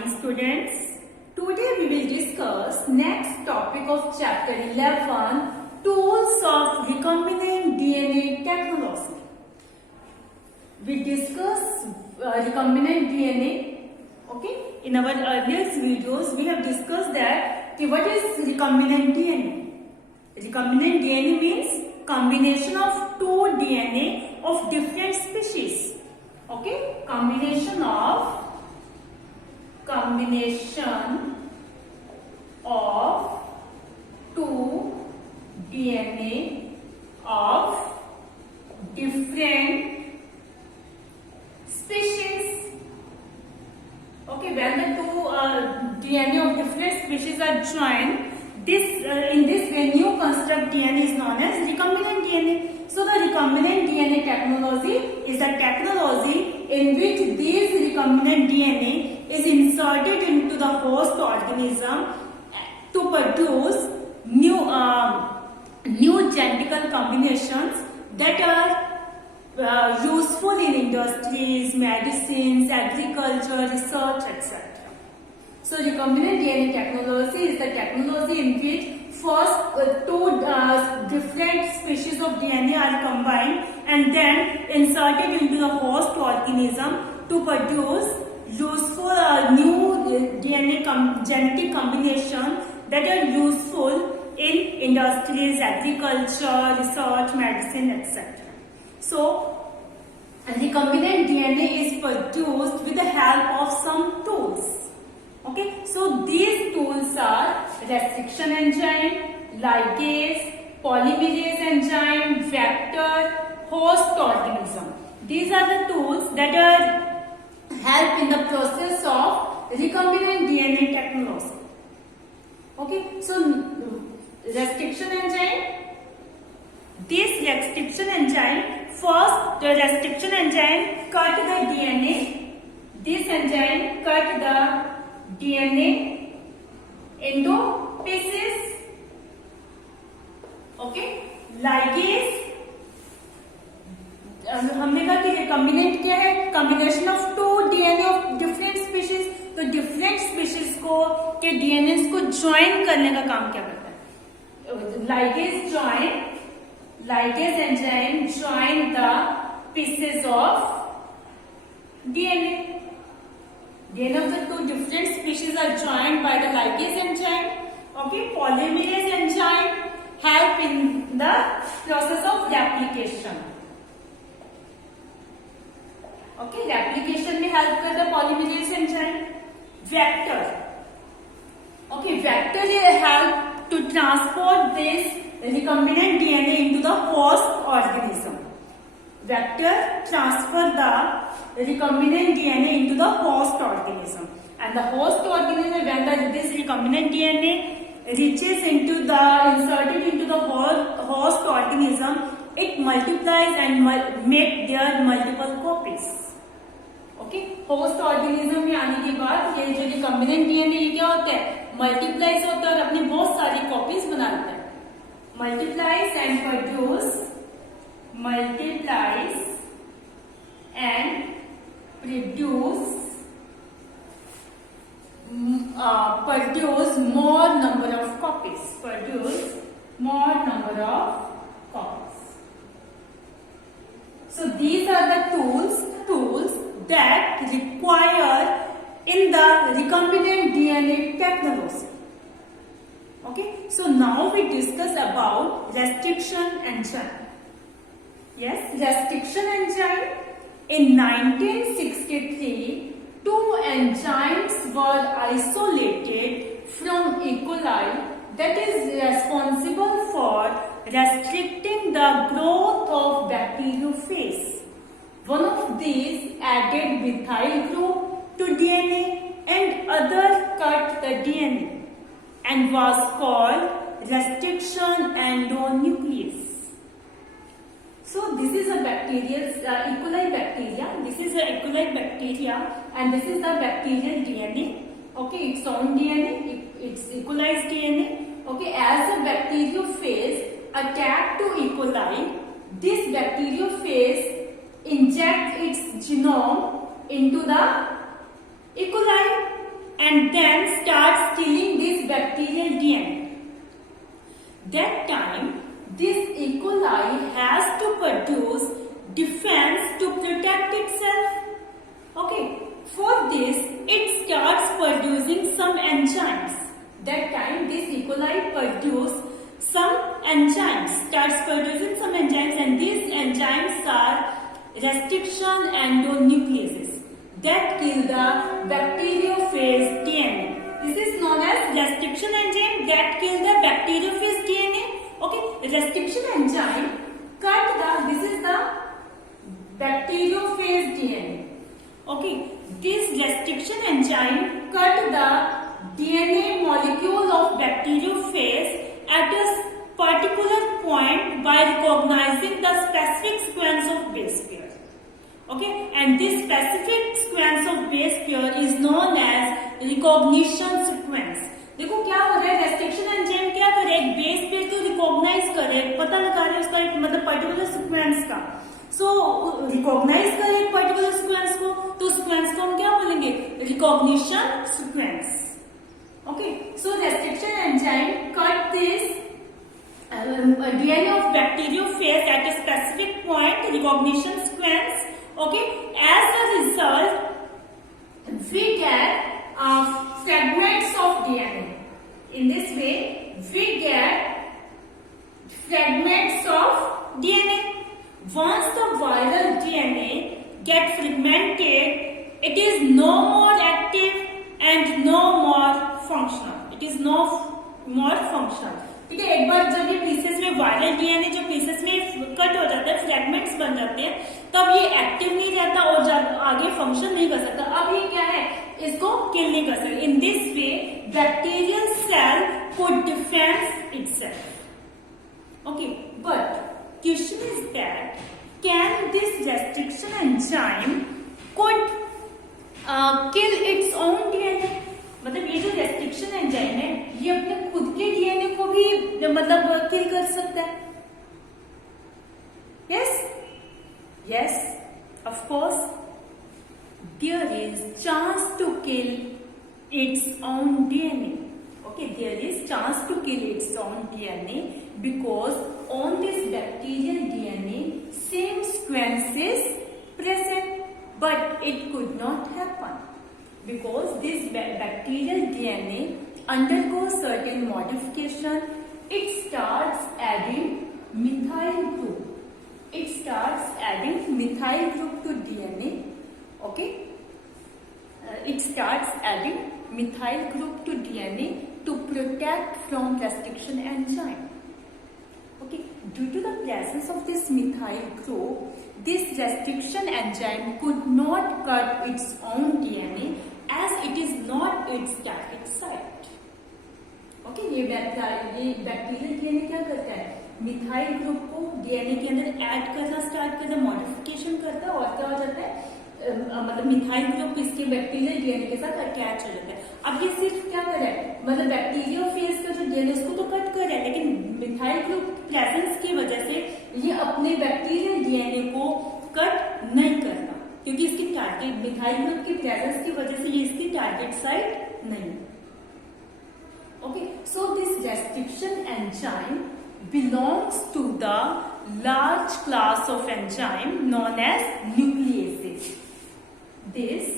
morning students. Today we will discuss next topic of chapter 11, tools of recombinant DNA technology. We discuss recombinant DNA. Okay, in our earlier videos we have discussed that what is recombinant DNA. Recombinant DNA means combination of two DNA of different species. Okay, combination of two DNA of different species. Okay, when the two DNA of different species are joined, in this way new construct DNA is known as recombinant DNA. So the recombinant DNA technology is a technology in which this recombinant DNA is inserted into the host organism to produce new genetical combinations that are useful in industries, medicines, agriculture, research, etc. So recombinant DNA technology is the technology in which first two different species of DNA are combined and then inserted into the host organism to produce useful new DNA genetic combinations that are useful in industries, agriculture, research, medicine, etc. So recombinant DNA is produced with the help of some tools. Okay, so these tools are restriction enzyme, ligase, polymerase enzyme, vector, host organism. These are the tools that are help in the process of recombinant DNA technology. Okay, so restriction enzyme. This restriction enzyme, first the restriction enzyme cut the DNA. This enzyme cut the DNA into pieces. Okay, ligase हमने कहा कि recombinant क्या है, combination of two DNA of different species. तो different species को के DNA को join करने का काम क्या करता है? ligase enzyme join the pieces of DNA. DNA of the two different species are joined by the ligase enzyme. Okay, polymerase enzyme help in the process of replication. Okay, replication में help करता है polymerase enzyme. Vector. Okay, vector help to transport this recombinant DNA into the host organism. Vector transfer the recombinant DNA into the host organism, and the host organism, when this recombinant DNA reaches into the inserted into the host organism, it multiplies and make their multiple copies. Okay, host organism में आने के बाद ये जो recombinant DNA ये क्या होता है, multiplies होता है और अपनी बहुत सारी copies बनाता है. Multiplies and produce more number of copies. So these are the tools that require in the recombinant DNA technology. Okay, so now we discuss about restriction enzyme. Yes, restriction enzyme. In 1963, two enzymes were isolated from E. coli that is responsible for restricting the growth of bacteriophage. One of these added methyl group to DNA and other cut the DNA and was called restriction endonuclease. So this is a bacterial E. coli bacteria. This is a E. coli bacteria, and this is the bacterial DNA. Okay, its own DNA, it's E. coli's DNA. Okay, as a bacteriophage attack to E. coli, this bacteriophage inject its genome into the E. coli and then starts killing this bacterial DNA. That time, this E. coli has to produce defense to protect itself. Okay, for this, it starts producing some enzymes. That time, this E. coli produce some enzymes, and these enzymes are restriction endonucleases that kill the bacteriophage DNA. This is known as restriction enzyme that kill the bacteriophage DNA. Okay, restriction enzyme this is the bacteriophage DNA. Okay, this restriction enzyme cut the DNA molecule of bacteriophage at a particular point by recognizing the specific sequence of base pair. Okay, and this specific sequence of base pair is known as recognition sequence. देखो क्या हो रहा है, restriction enzyme क्या करे, एक base pair को recognise करे, पता लगा रहे उसका एक मतलब पर्टिकुलर सीक्वेंस का. सो रिकॉग्नाइज करे एक पर्टिकुलर सीक्वेंस को, तो सीक्वेंस को हम क्या बोलेंगे, recognition sequence. Okay, so restriction enzyme cut this DNA of bacteriophage at a specific point, recognition sequence. Okay, as a result, we get fragments of DNA. In this way, we get fragments of DNA. Once the viral DNA gets fragmented, it is no more active and no more functional. It is no more functional. ठीक है, एक बार जब ये pieces में viral DNA जो pieces में cut हो जाता है, फ्रैगमेंट्स बन जाते हैं, तब ये एक्टिव नहीं रहता और आगे फंक्शन नहीं कर सकता. अब ये क्या है, इसको किल नहीं कर सकता. In this way bacterial cell could defend itself. Okay, but question is that can this restriction enzyme could kill its own DNA. मतलब ये जो रेस्ट्रिक्शन एंजाइम है ये अपने खुद के डीएनए को भी मतलब किल कर सकता है. yes of course there is chance to kill its own DNA. Okay, there is chance to kill its own DNA because on this bacterial DNA same sequence is present, but it could not happen because this bacterial DNA undergoes certain modification. It starts adding methyl group. It starts adding methyl group to DNA. Okay, it starts adding methyl group to DNA to protect from restriction enzyme. Okay, due to the presence of this methyl group, this restriction enzyme could not cut its own DNA as it is not its target site. Okay, ये bacterial DNA क्या करता है, methyl group को DNA के अंदर add करना start करता है, मॉडिफिकेशन करता है, और क्या हो जाता है, मतलब मिथाइल ग्रुप इसके बैक्टीरियल डीएनए के साथ अटैच हो जाता है. अब ये सिर्फ क्या कर रहा है, मतलब बैक्टीरियोफेज का जो डीएनए उसको तो कट कर रहा है, लेकिन मिथाइल ग्रुप प्रेजेंस की वजह से ये अपने बैक्टीरियल डीएनए को कट नहीं कर रहा, क्योंकि इसकी टारगेट मिथाइल ग्रुप की प्रेजेंस की वजह से ये इसकी टारगेट साइट नहीं. Okay, so this restriction enzyme belongs to the large class of enzyme known as nucleases. This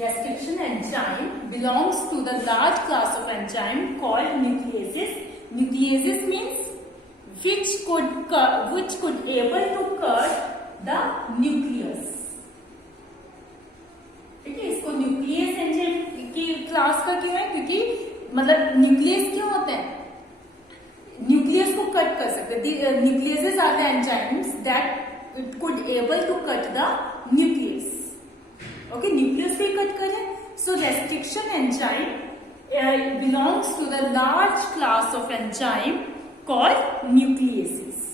restriction enzyme belongs to the large class of enzyme called nucleases. Nucleases means which could able to cut the nucleus. ठीक है, इसको nucleus enzyme की class का क्यों है, क्योंकि मतलब nucleus क्यों होता है, न्यूक्लियस को कट कर सकते हैं. Nucleases are the enzymes that it could able to cut the nucleus. Okay, nucleus को कट करें. So restriction enzyme belongs to the large class of enzyme called nucleases.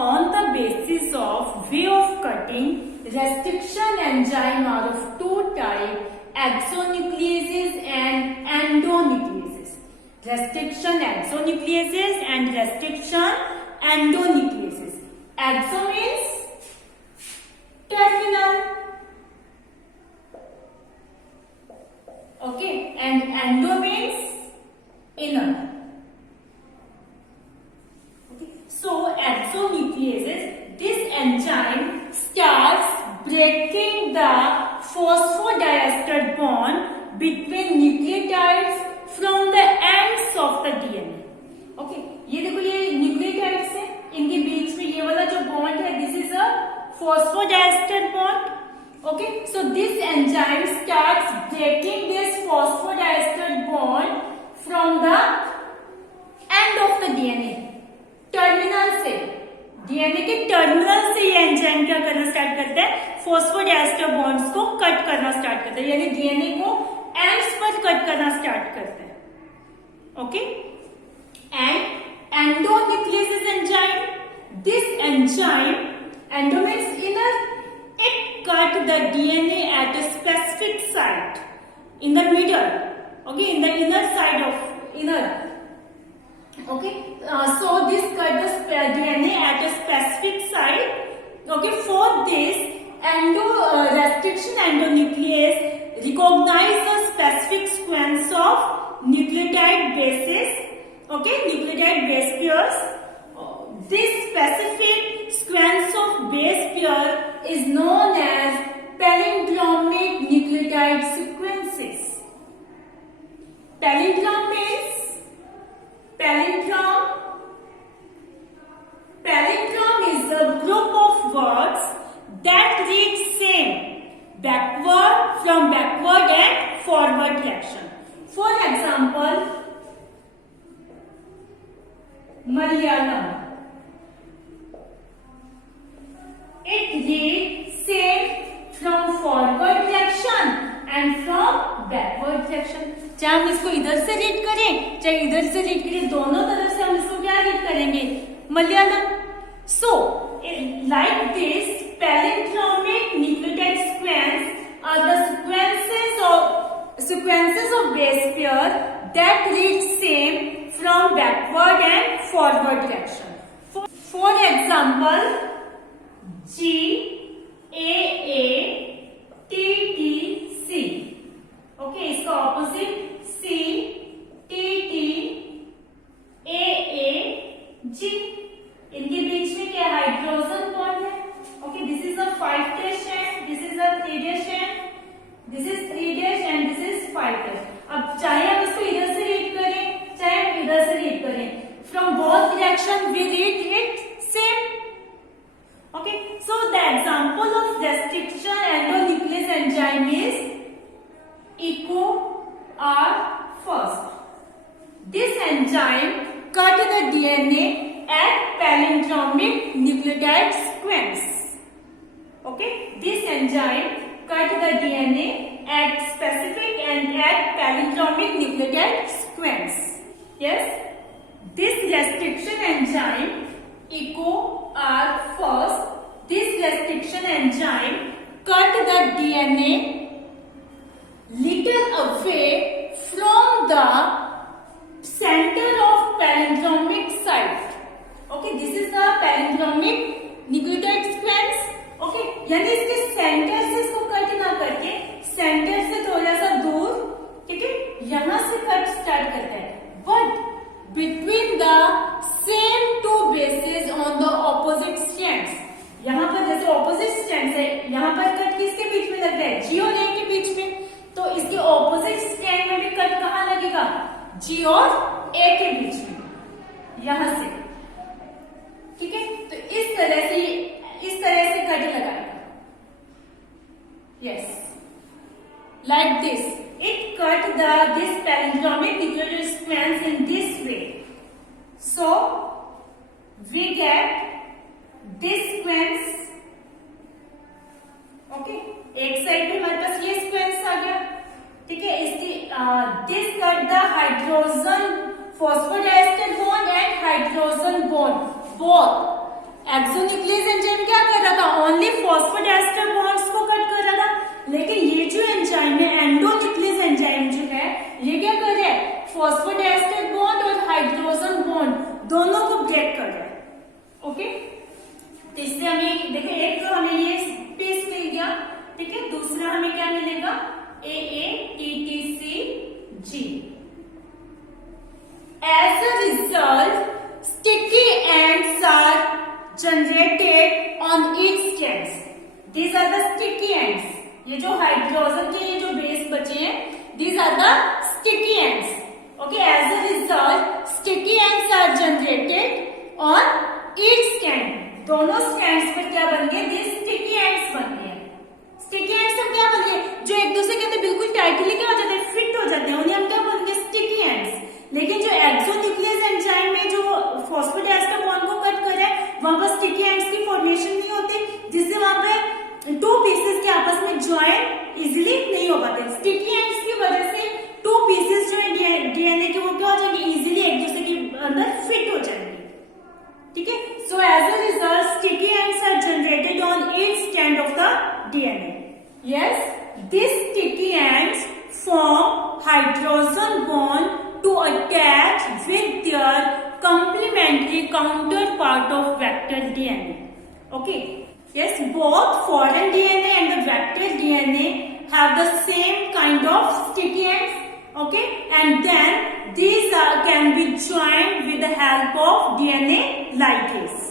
On the basis of way of cutting, restriction enzyme are of two types, exonucleases and endonucleases. Restriction exonucleases and restriction endonucleases. Exo means terminal. phosphodiester bond between nucleotides from the ends of the DNA. Okay, ये देखो ये nucleotides है, इनके बीच में ये वाला जो bond है, this is a phosphodiester bond. Okay, so this enzyme starts breaking this phosphodiester bond from the end of the DNA. Terminal से, डीएनए के टर्मिनल से ये एंजाइम क्या करना स्टार्ट करता है, फॉस्फोडाइस्टर बॉन्ड्स को कट करना स्टार्ट करता है, यानी डीएनए को एंड्स पर कट करना स्टार्ट करता है. Okay, and endonuclease enzyme, this enzyme, endo means inner, it cut the DNA at a specific site in the middle. Okay, in the inner side of inner. Okay, so this cut the DNA at a specific site. Okay, for this restriction endonuclease recognize the specific sequence of nucleotide bases. Okay, nucleotide base pairs. This specific sequence of base pair is known as palindromic nucleotide sequences. Palindrome means palindrome is a group of words that read same from backward and forward direction. For example, Malayalam. It reads same from forward direction and from backward direction. चाहे हम इसको इधर से read करें चाहे इधर से read करें, दोनों तरफ से हम इसको क्या रीड करेंगे, Malayalam. So, like this, palindromic nucleotide sequence are the sequences of base pair that read same from backward and forward direction. For example, G A A T T C. Okay, इसका opposite C T T A A G. इनके बीच में क्या hydrogen bond है. Okay, this is a 5' chain, this is a 3' chain, this is 3' and this is 5'. अब चाहे हम इसको इधर से रीड करें चाहे हम इधर से रीड करें, from both direction we read it same. Okay, so the example of restriction endonuclease enzyme is EcoR first. This enzyme cut the DNA at palindromic nucleotide sequence. Okay, this enzyme cut the DNA at specific and at palindromic nucleotide sequence. Yes, this restriction enzyme EcoR first, this restriction enzyme cut the DNA little away from the center of palindromic site. Okay, this is the palindromic nucleotide sequence. Okay, यानी इसके centre से इसको cut ना करके centre से थोड़ा सा दूर, ठीक है, यहां से कट स्टार्ट करता है, but between the same two bases on the opposite strands. यहाँ पर जैसे opposite strands है, यहाँ पर कट किसके बीच में लग रहा है, G और A के बीच में, तो इसके opposite strand में भी कट कहाँ लगेगा, G और A के बीच में, यहाँ से. ठीक है, तो इस तरह से कट लगाएगा. Yes, like this. It cut this palindromic nucleotide sequence in this way. So we get this sequence. Okay, एक साइड पे हमारे पास ये sequence आ गया. ठीक है, इसकी this cut the hydrogen phosphodiester bond and hydrogen bond both. Exonuclease enzyme क्या कर रहा था, ओनली फॉस्फोडाइस्टर बॉन्ड्स को कट कर रहा था, लेकिन ये जो एंजाइम है एंडोन्यूक्लियस एंजाइम जो है ये क्या कर रहा है, फॉस्फोडाइस्टर बॉन्ड और हाइड्रोजन बॉन्ड दोनों को ब्रेक कर रहा है. ओके, तो इससे हमें देखिए, एक तो हमें ये स्पेस मिल गया, ठीक है, दूसरा हमें क्या मिलेगा, AATTCG. As a result, sticky ends are generated on each strands. These are the sticky ends. ये जो हाइड्रोजन के ये जो बेस बचे हैं, these are the sticky ends. Okay, as a result, sticky ends are generated on each strand. दोनों strands पर क्या बन गए? These sticky ends बन गए. Sticky ends हम क्या बन गए? जो एक दूसरे के अंदर बिल्कुल टाइटली क्या हो जाते हैं? फिट हो जाते हैं. उन्हें हम क्या बोलेंगे? Sticky ends. लेकिन जो एक्सोन्यूक्लियस एंजाइम में जो फॉस्फोडाइस्टर बॉन्ड को कट कर है, वहां पर स्टिकी एंड्स की फॉर्मेशन नहीं होती, जिससे वहां पे टू पीसेस के आपस में ज्वाइन इजिली नहीं हो पाते. स्टिकी एंड्स की वजह से टू पीसेस जो है डीएनए के वो क्या हो जाएंगे? इजिली एक दूसरे के अंदर फिट हो जाएंगे. ठीक है. So as a result sticky ends are generated on each strand of the DNA. Yes, this sticky ends form hydrogen bond to attach with their complementary counterpart of vector DNA. Okay. Yes, both foreign DNA and the vector DNA have the same kind of sticky ends. Okay, and then these can be joined with the help of DNA ligase.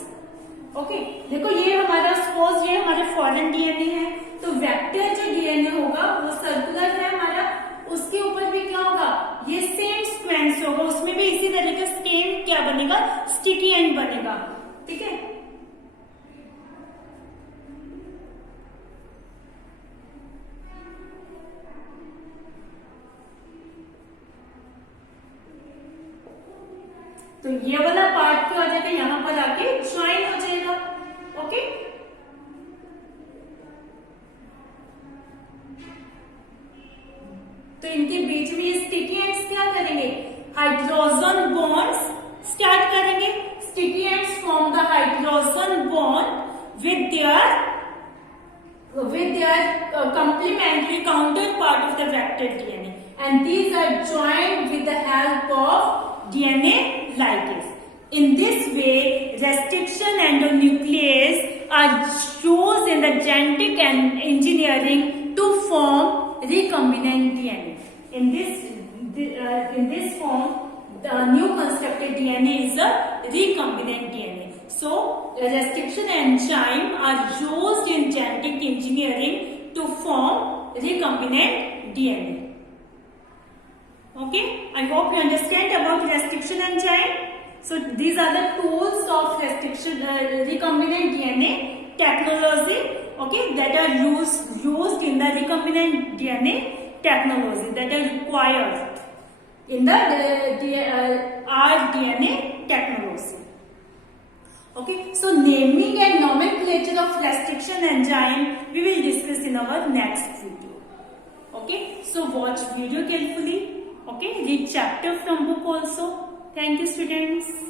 Okay, देखो ये हमारा suppose ये हमारे foreign DNA है, तो vector जो DNA होगा वो सर्कुलर है हमारा, उसके ऊपर भी क्या होगा? ये सेम सीक्वेंस होगा, उसमें भी इसी तरह का सेम क्या बनेगा? स्टिकी एंड बनेगा. ठीक है. तो ये वाला पार्ट क्या हो जाएगा? यहां पर आके ज्वाइन हो जाएगा. ओके. तो इनके बीच में ये स्टिकी एंड्स क्या करेंगे? हाइड्रोजन बॉन्ड्स स्टार्ट करेंगे. Sticky ends form the hydrogen bond with their complementary counterpart of the vector DNA, and these are joined with the help of DNA ligase. In this way, restriction endonuclease are used in the genetic engineering to form recombinant DNA. In this form, the new constructed DNA is a recombinant DNA. So, restriction enzyme are used in genetic engineering to form recombinant DNA. Okay, I hope you understand about restriction enzyme. So, these are the tools of restriction recombinant DNA technology. Okay, that are used in the recombinant DNA technology that are required in the rDNA technology. Okay, so naming and nomenclature of restriction enzyme we will discuss in our next video. Okay, so watch video carefully. Okay, read chapter from book also. Thank you, students.